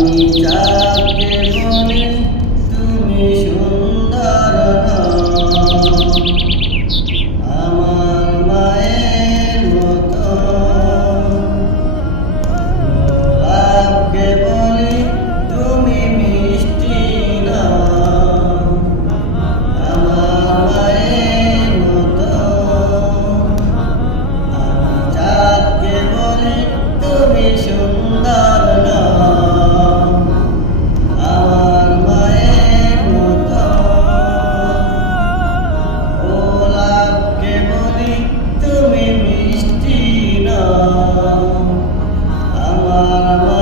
আমি যাকে মনে Subhanallah.